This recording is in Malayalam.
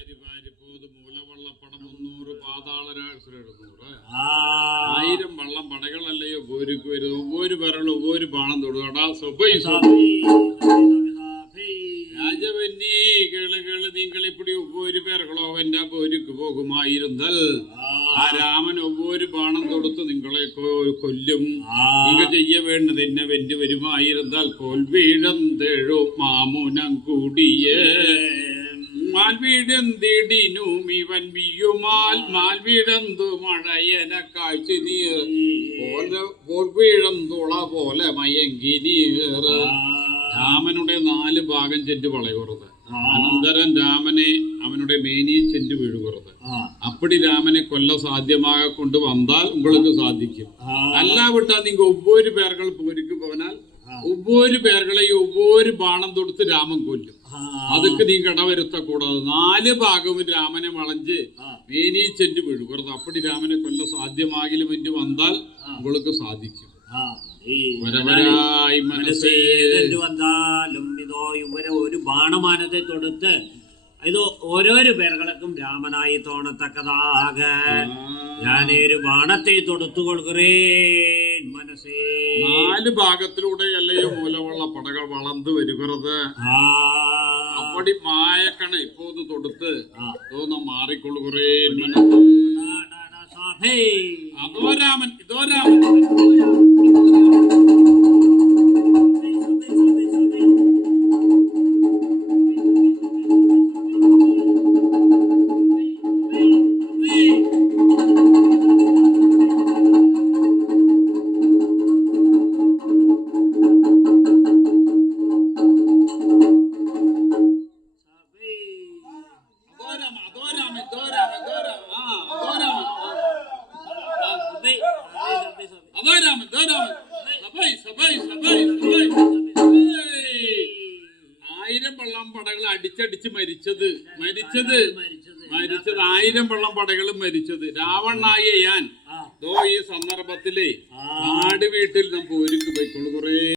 പോത് മുന്നൂറ് എഴുന്നൂറ്? ആയിരം വള്ളം പടകളല്ലയോ ഗോരിക്ക് വരുന്നു. ഒവ്വൊരു വിരൽ ഒവ്വൊരു പാണം തൊടുകടാ സാഫി രാജവന്നി കേൾ കേൾ നിങ്ങൾ ഇപ്പടി ഒവ്വൊരു പേരുകളോ എന്റെ പോരുക്ക് പോകുമായിരുന്നൽ. ആ. രാമൻ ഒവ്വൊരു പാണം തൊടുത്ത് നിങ്ങളെ കൊല്ലും. നിങ്ങൾ ചെയ്യ വേണ്ടത് എന്നെ വെന്റ് വരുമായിരുന്നാൽ കോൽവീഴം തേഴും മാമുനം കൂടിയേ. വീഴന്തിടിനുമിവൻ വിയുമാൽ മാൽവിഴന്തു മഴയന കാഴ്ച നീർ. പോലെ പോർവീഴന്തുള പോലെ മയങ്കി നീർ. രാമനുടെ നാല് ഭാഗം ചെറ്റ് വളയുറത്. അനന്തരം രാമനെ അവനുടെ മേനിയെ ചെല്ലു വീഴുകുറത് അപ്പടി രാമനെ കൊല്ല സാധ്യമാക കൊണ്ട് വന്നാൽ ഉങ്ങൾക്ക് സാധിക്കും. അല്ലാവിട്ടാ നിങ്ങൾ ഒവ്വൊരു പേർകൾ പോരിക്ക് പോനാൽ ഒവ്വൊരു പേരുകളെയും ഒവ്വൊരു ബാണം തൊടുത്ത് രാമൻ കൊല്ലും. അതൊക്കെ നീ കടവരുത്ത കൂടാതെ നാല് ഭാഗവും രാമനെ വളഞ്ച് മേനീ ചെന്ന് കുറച്ച് അപ്പടി രാമനെ കൊല്ല സാധ്യമാകിലും എന്റെ വന്നാൽ ഇവൾക്ക് സാധിക്കും. വന്നാലും ഇതോ ഇവരെ ഒരു ബാണമാനത്തെ തൊടുത്ത് ഇതോ ഓരോരു പേരുകൾക്കും രാമനായി തോണത്തക്കതാകെ ഞാനൊരു ബാണത്തെ തൊടുത്തു കൊടുക്കറേ നാല് ഭാഗത്തിലൂടെ അല്ലയോ മൂലമുള്ള പടകൾ വളർന്ന് വരുകറത് അപ്പടി മായക്കണ ഇപ്പൊ ഒന്ന് തൊടുത്ത്. തോന്ന മാറിക്കൊള്ളുകുറേ അതോ രാമൻ ഇതോ രാമൻ വള്ളം പടകൾ അടിച്ചടിച്ച് മരിച്ചത്. മരിച്ചത്? മരിച്ചത്. ആയിരം വെള്ളം പടകളും മരിച്ചത്. രാവണായ ഞാൻ ദോ ഈ സന്ദർഭത്തിൽ നാട് വീട്ടിൽ നമുക്ക് ഒരുക്കി പോയിക്കോളൂ. കുറേ